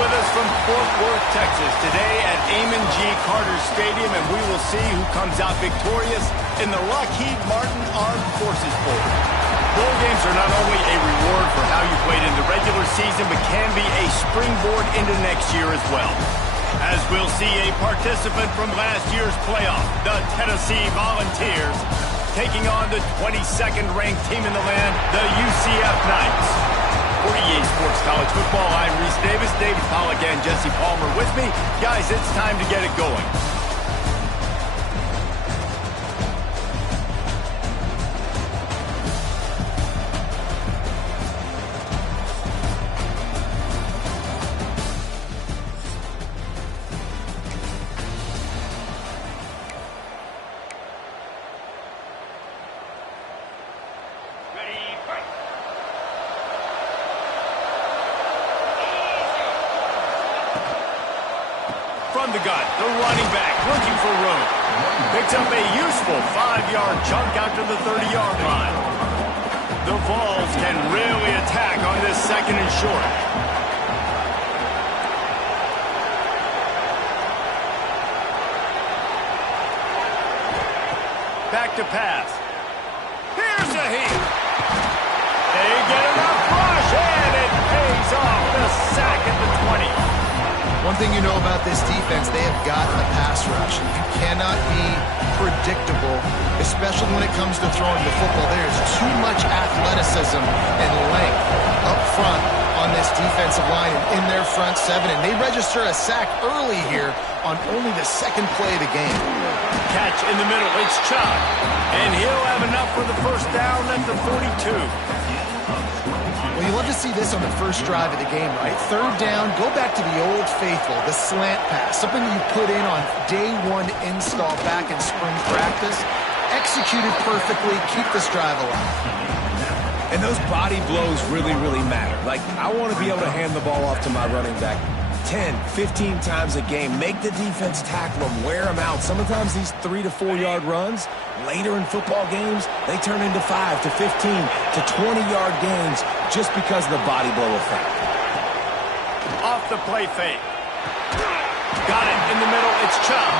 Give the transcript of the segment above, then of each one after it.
with us from Fort Worth, Texas, today at Amon G. Carter Stadium, and we will see who comes out victorious in the Lockheed Martin Armed Forces Bowl. Bowl games are not only a reward for how you played in the regular season, but can be a springboard into next year as well. As we'll see a participant from last year's playoff, the Tennessee Volunteers, taking on the 22nd ranked team in the land, the UCF Knights. For EA Sports College Football, I'm Reese Davis, David Pollack, and Jesse Palmer with me. Guys, it's time to get it going. From the gun, the running back looking for room. Picks up a useful 5-yard chunk out to the 30-yard line. The Vols can really attack on this second and short. Back to pass. Here's a hit. They get enough rush, and it pays off. The sack at the 20. One thing you know about this defense, they have got a pass rush. You cannot be predictable, especially when it comes to throwing the football. There is too much athleticism and length up front on this defensive line and in their front seven, and they register a sack early here on only the second play of the game. Catch in the middle, it's Chubb, and he'll have enough for the first down at the 42. Well, you love to see this on the first drive of the game, right? Third down, go back to the old faithful, the slant pass, something that you put in on day one install back in spring practice. Executed perfectly, keep this drive alive. And those body blows really, really matter. Like, I want to be able to hand the ball off to my running back 10, 15 times a game. Make the defense tackle them, wear them out. Sometimes these 3 to 4 yard runs, later in football games, they turn into 5 to 15 to 20-yard gains just because of the body blow effect. Off the play fake. Got it in the middle, it's Chubb.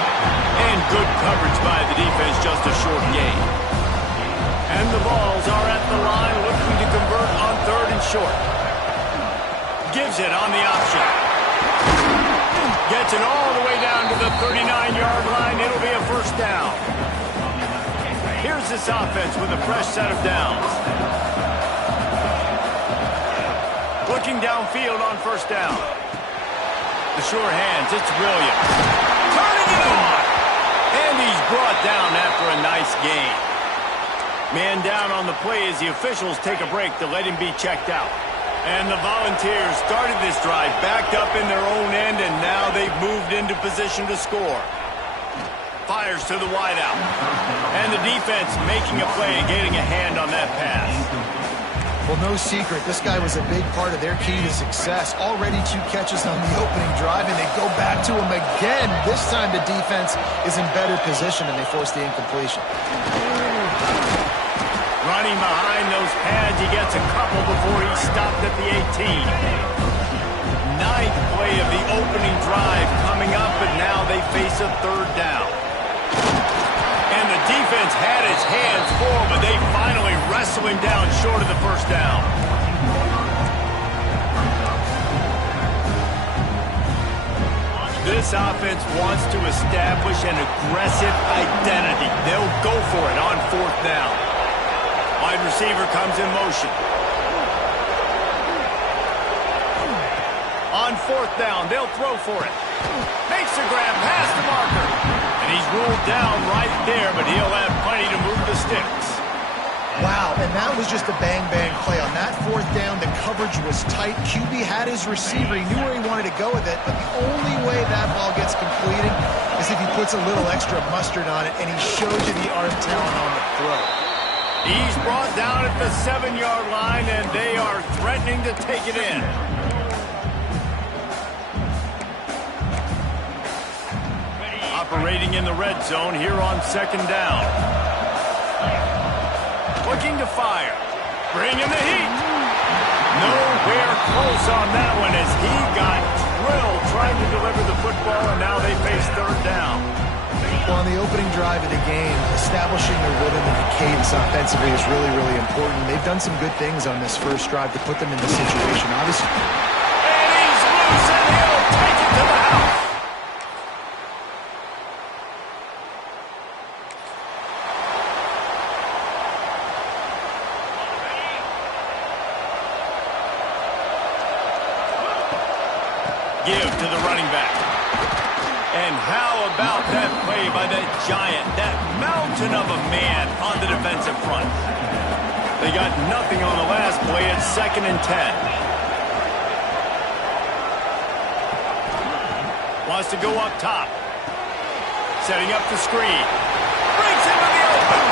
And good coverage by the defense, just a short gain. And the Vols are at the line looking to convert on third and short. Gives it on the option. Gets it all the way down to the 39-yard line. It'll be a first down. Here's this offense with a fresh set of downs. Looking downfield on first down. The sure hands, it's Williams. Turning it on! And he's brought down after a nice gain. Man down on the play as the officials take a break to let him be checked out. And the Volunteers started this drive backed up in their own end, and now they've moved into position to score. Fires to the wideout. And the defense making a play and getting a hand on that pass. Well, no secret, this guy was a big part of their key to success. Already 2 catches on the opening drive, and they go back to him again. This time the defense is in better position, and they force the incompletion. Running behind those pads, he gets a couple before he stopped at the 18. 9th play of the opening drive coming up, but now they face a third down. And the defense had his hands full, but they finally wrestle him down short of the first down. This offense wants to establish an aggressive identity. They'll go for it on fourth down. Wide receiver comes in motion. On fourth down, they'll throw for it. Makes the grab past the marker. And he's ruled down right there, but he'll have plenty to move the sticks. Wow, and that was just a bang-bang play. On that fourth down, the coverage was tight. QB had his receiver. He knew where he wanted to go with it, but the only way that ball gets completed is if he puts a little extra mustard on it, and he shows you the arm talent on the throw. He's brought down at the 7-yard line, and they are threatening to take it in. Operating in the red zone here on second down. Looking to fire. Bringing the heat. Nowhere close on that one as he got thrilled trying to deliver the football, and now they face third down. Well, on the opening drive of the game, establishing the rhythm and the cadence offensively is really, really important. They've done some good things on this first drive to put them in this situation. Obviously. And he's loose, and he'll take it to the house. Give to the running back. And how about that play by that giant, that mountain of a man on the defensive front? They got nothing on the last play. It's 2nd and 10. Wants to go up top. Setting up the screen. Brings him to the open.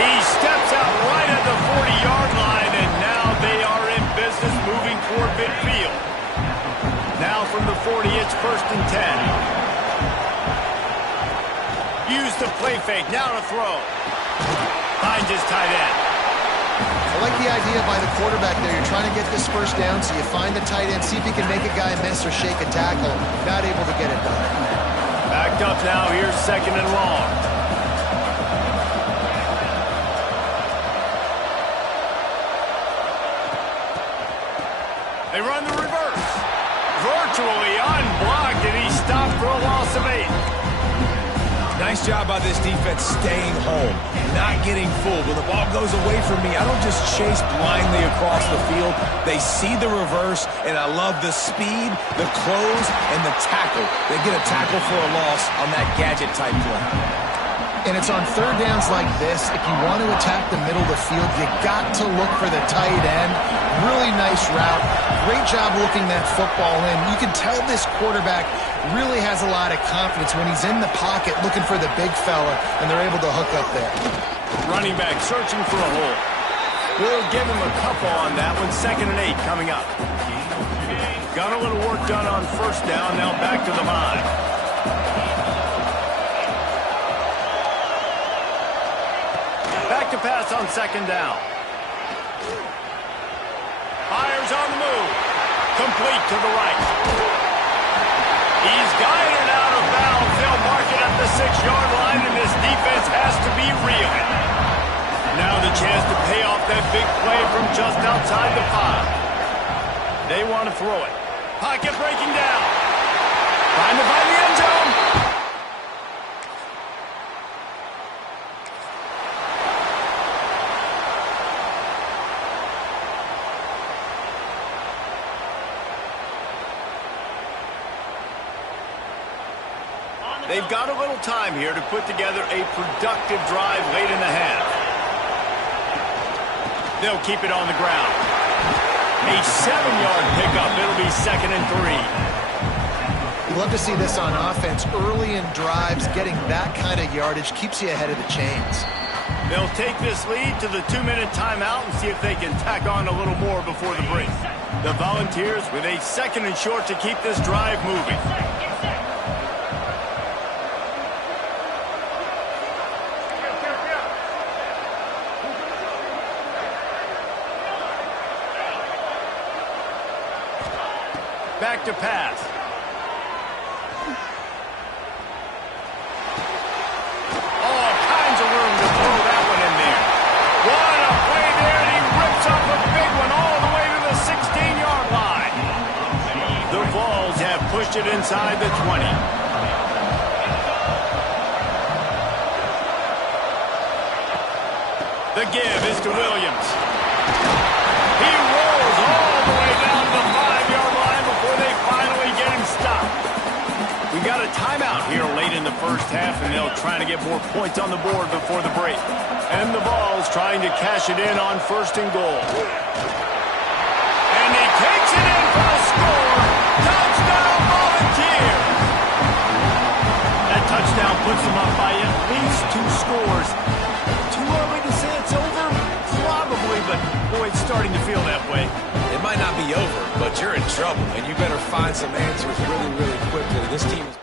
He steps out right at the 40-yard line, and now they are in business moving toward midfield. Now from the 40, it's 1st and 10. Use the play fake, now to throw. Finds his tight end. I like the idea by the quarterback there. You're trying to get this first down, so you find the tight end, see if you can make a guy miss or shake a tackle. Not able to get it done. Backed up now, here's 2nd and long. They run the reverse. Virtually unblocked, and he stopped for a loss of 8. Nice job by this defense staying home, not getting fooled. When the ball goes away from me, I don't just chase blindly across the field. They see the reverse, and I love the speed, the close, and the tackle. They get a tackle for a loss on that gadget-type play. And it's on third downs like this, if you want to attack the middle of the field, you got to look for the tight end. Really nice route. Great job looking that football in. You can tell this quarterback really has a lot of confidence when he's in the pocket looking for the big fella, and they're able to hook up there. Running back searching for a hole. We'll give him a couple on that one. 2nd and 8 coming up. Got a little work done on 1st down. Now back to the line. Back to pass on 2nd down. Fires on the move. Complete to the right. He's guided out of bounds. They'll mark it at the 6-yard line, and this defense has to be reeling. Now the chance to pay off that big play from just outside the 5. They want to throw it. Pocket breaking down. Trying to find the end zone. They've got a little time here to put together a productive drive late in the half. They'll keep it on the ground. A 7-yard pickup. It'll be 2nd and 3. You love to see this on offense. Early in drives, getting that kind of yardage keeps you ahead of the chains. They'll take this lead to the 2-minute timeout and see if they can tack on a little more before the break. The Volunteers with a 2nd and short to keep this drive moving. Back to pass. All kinds of room to throw that one in there. What a play there, and he rips off a big one all the way to the 16-yard line. The Vols have pushed it inside the 20. The give is to Williams. He rolls all the way down to the 5-yard line before they finally get him stopped. We got a timeout here late in the first half, and they'll try to get more points on the board before the break. And the Vols trying to cash it in on 1st and goal. And he takes it in for a score. Touchdown, Volunteers! That touchdown puts them up by at least 2 scores. Too early to say it's over? Probably, but boy, it's starting to feel that way. It might not be over, but you're in trouble, and you better find some answers really, really quickly. This team is...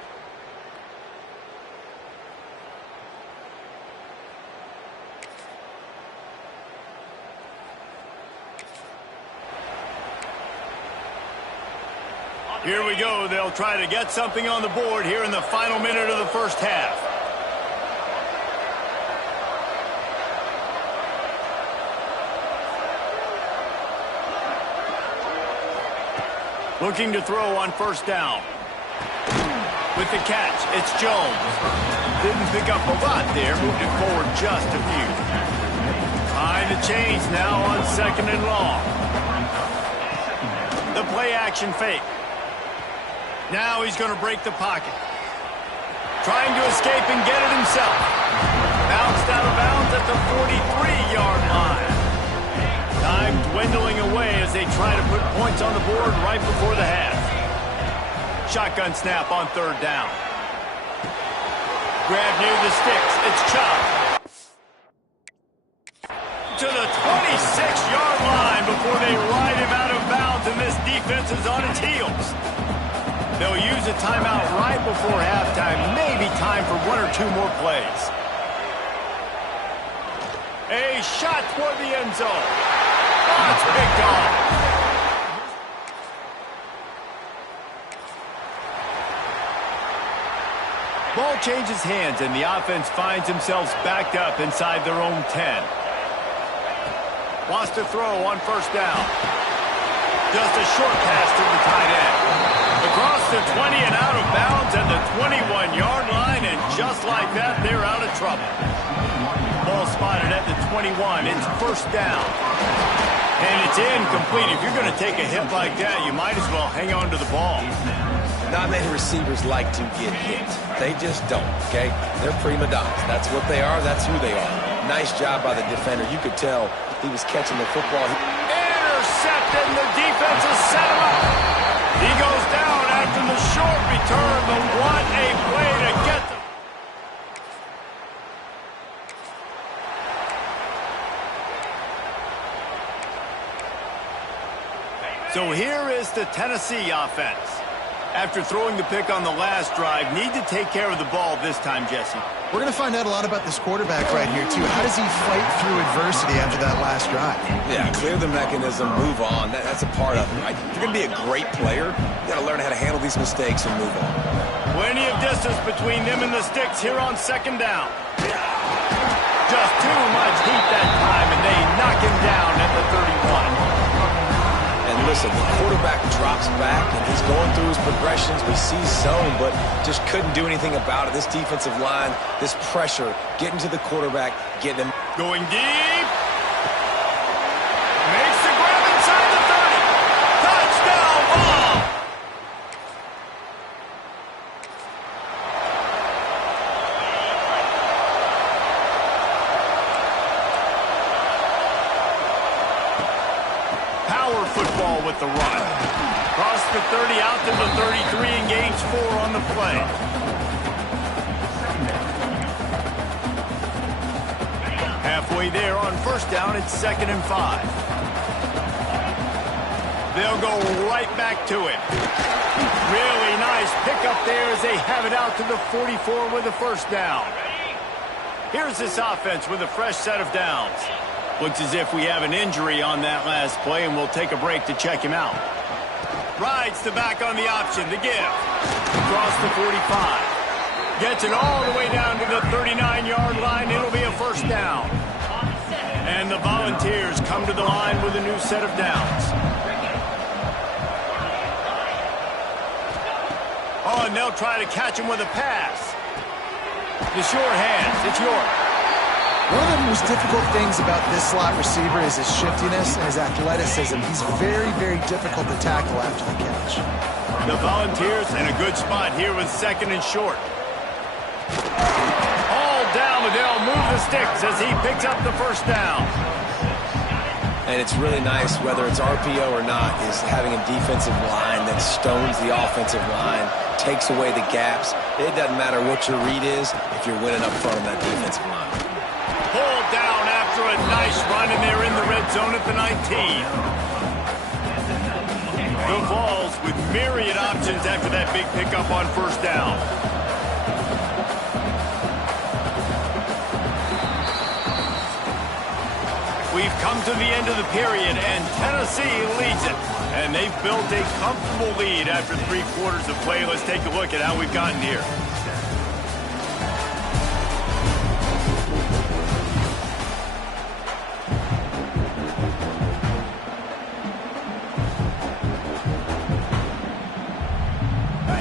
Here we we go. They'll try to get something on the board here in the final minute of the first half. Looking to throw on first down. With the catch, it's Jones. Didn't pick up a lot there, moved it forward just a few. Behind the chains now on second and long. The play action fake. Now he's going to break the pocket. Trying to escape and get it himself. Bounced out of bounds at the 43-yard line. Time dwindling away as they try to put points on the board right before the half. Shotgun snap on third down. Grab near the sticks. It's Chubb. To the 26-yard line before they ride him out of bounds, and this defense is on its heels. They'll use a timeout right before halftime. Maybe time for one or two more plays. A shot toward the end zone. Oh, it's picked off. Ball changes hands, and the offense finds themselves backed up inside their own 10. Wants to throw on first down. Just a short pass to the tight end. Across the 20 and out of bounds at the 21-yard line, and just like that, they're out of trouble. Ball spotted at the 21. It's first down. And it's incomplete. If you're going to take a hit like that, you might as well hang on to the ball. Not many receivers like to get hit. They just don't, okay? They're prima donnas. That's what they are. That's who they are. Nice job by the defender. You could tell he was catching the football. Intercepted, and the defense has set him up. He goes down after the short return, but what a play to get them. So here is the Tennessee offense. After throwing the pick on the last drive, need to take care of the ball this time, Jesse. We're going to find out a lot about this quarterback right here, too. How does he fight through adversity after that last drive? Yeah, clear the mechanism, move on. That's a part of it, right? If you're going to be a great player, you got to learn how to handle these mistakes and move on. Plenty of distance between them and the sticks here on second down. Just too much heat that time, and they knock him down at the 31. And listen, the quarterback drops back, and he's going through his progressions. We see zone, but just couldn't do anything about it. This defensive line, this pressure, getting to the quarterback, getting him. Going deep. Makes the grab inside the 30. Touchdown ball. Power football with the run. Cross the 30 out to the 33 and gains 4 on the play. Halfway there on first down, it's 2nd and 5. They'll go right back to it. Really nice pickup there as they have it out to the 44 with a first down. Here's this offense with a fresh set of downs. Looks as if we have an injury on that last play, and we'll take a break to check him out. Rides the back on the option, the give. Across the 45. Gets it all the way down to the 39-yard line. It'll be a first down. And the Volunteers come to the line with a new set of downs. Oh, and they'll try to catch him with a pass. The short hands, it's York. One of the most difficult things about this slot receiver is his shiftiness and his athleticism. He's very, very difficult to tackle after the catch. The Volunteers in a good spot here with 2nd and short. All down, but they'll move the sticks as he picks up the first down. And it's really nice, whether it's RPO or not, is having a defensive line that stones the offensive line, takes away the gaps. It doesn't matter what your read is if you're winning up front of that defensive line. Pulled down after a nice run, and they're in the red zone at the 19. The Vols with myriad options after that big pickup on first down. We've come to the end of the period, and Tennessee leads it. And they've built a comfortable lead after 3 quarters of play. Let's take a look at how we've gotten here.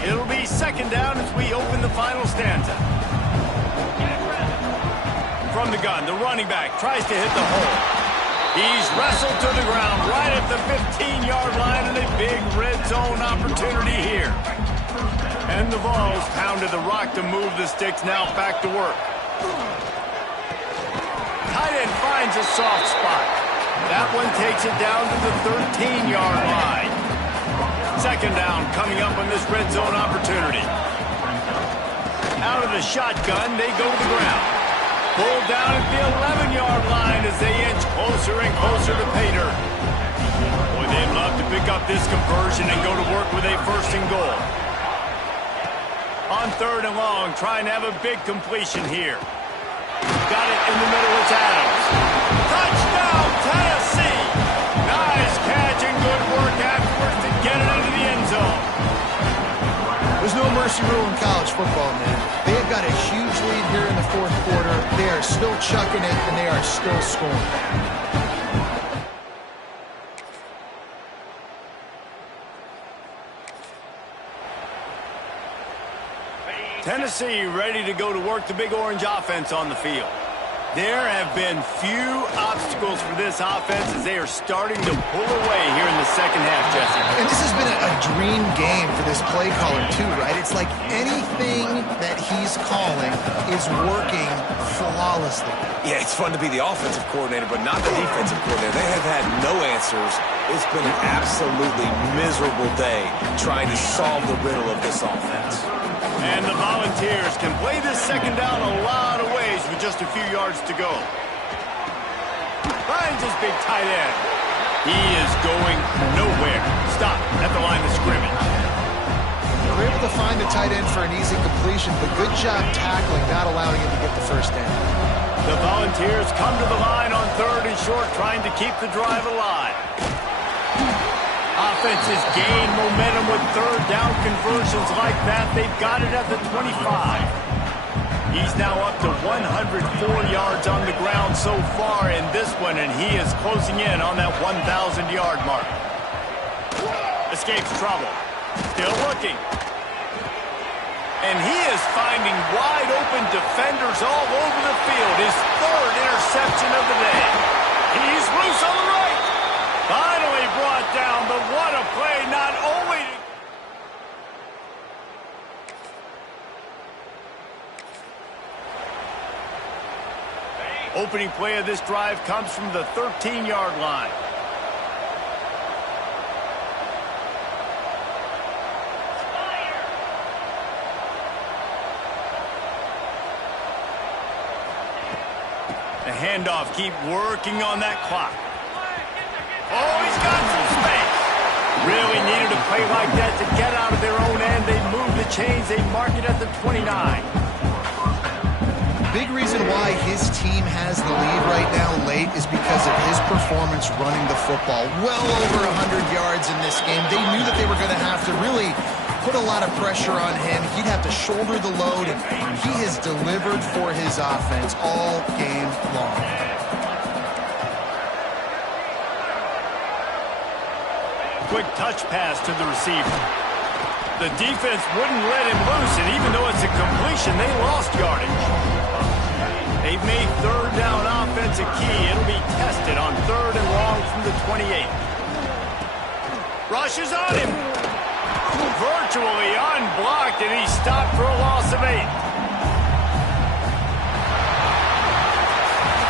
It'll be second down as we open the final stanza. From the gun, the running back tries to hit the hole. He's wrestled to the ground right at the 15-yard line, and a big red zone opportunity here. And the Vols pounded the rock to move the sticks, now back to work. Tight end finds a soft spot. That one takes it down to the 13-yard line. Second down coming up on this red zone opportunity. Out of the shotgun, they go to the ground. Pulled down at the 11-yard line as they inch closer and closer to pay dirt. Boy, they'd love to pick up this conversion and go to work with a first and goal. On third and long, trying to have a big completion here. Got it in the middle, it's Adams. Touchdown, Tennessee! Nice catch and good work afterwards to get it into the end zone. There's no mercy rule in college football, man. They have got a huge lead here in the fourth quarter. They are still chucking it, and they are still scoring. Tennessee ready to go to work, the Big Orange offense on the field. There have been few obstacles for this offense as they are starting to pull away here in the second half, Jesse. And this has been a dream game for this play caller, too, right? It's like anything that he's calling is working flawlessly. Yeah, it's fun to be the offensive coordinator, but not the defensive coordinator. They have had no answers. It's been an absolutely miserable day trying to solve the riddle of this offense. And the Volunteers can play this second down a lot of ways with just a few yards to go. Finds his big tight end. He is going nowhere. Stop at the line of scrimmage. They're able to find the tight end for an easy completion, but good job tackling, not allowing him to get the first down. The Volunteers come to the line on third and short, trying to keep the drive alive. Offenses gain momentum with third down conversions like that. They've got it at the 25. He's now up to 104 yards on the ground so far in this one, and he is closing in on that 1,000-yard mark. Escapes trouble. Still looking. And he is finding wide-open defenders all over the field. His third interception of the day. He's loose on the right. Finally brought down, but what a play, not only... Opening play of this drive comes from the 13-yard line. The handoff, keep working on that clock. Oh, he's got some space. Really needed a play like that to get out of their own end. They move the chains. They mark it at the 29. Big reason why his team has the lead right now late is because of his performance running the football. Well over 100 yards in this game. They knew that they were going to have to really put a lot of pressure on him. He'd have to shoulder the load, and he has delivered for his offense all game long. Quick touch pass to the receiver. The defense wouldn't let him loose, and even though it's a completion, they lost yardage. They've made third down offense a key. It'll be tested on third and long from the 28. Rushes on him. Virtually unblocked, and he's stopped for a loss of 8.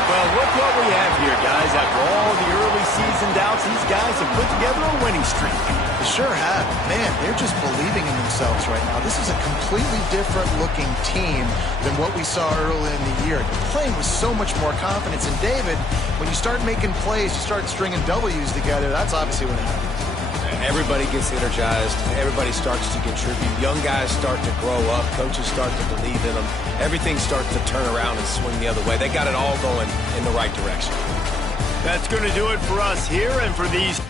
Well, look what we have here, guys. After all the early season doubts, these guys have put together a winning streak. They sure have. Man, they're just believing in themselves right now. This is a completely different-looking team than what we saw early in the year. They're playing with so much more confidence. And, David, when you start making plays, you start stringing W's together, that's obviously what happens. Everybody gets energized. Everybody starts to contribute. Young guys start to grow up. Coaches start to believe in them. Everything starts to turn around and swing the other way. They got it all going in the right direction. That's going to do it for us here and for these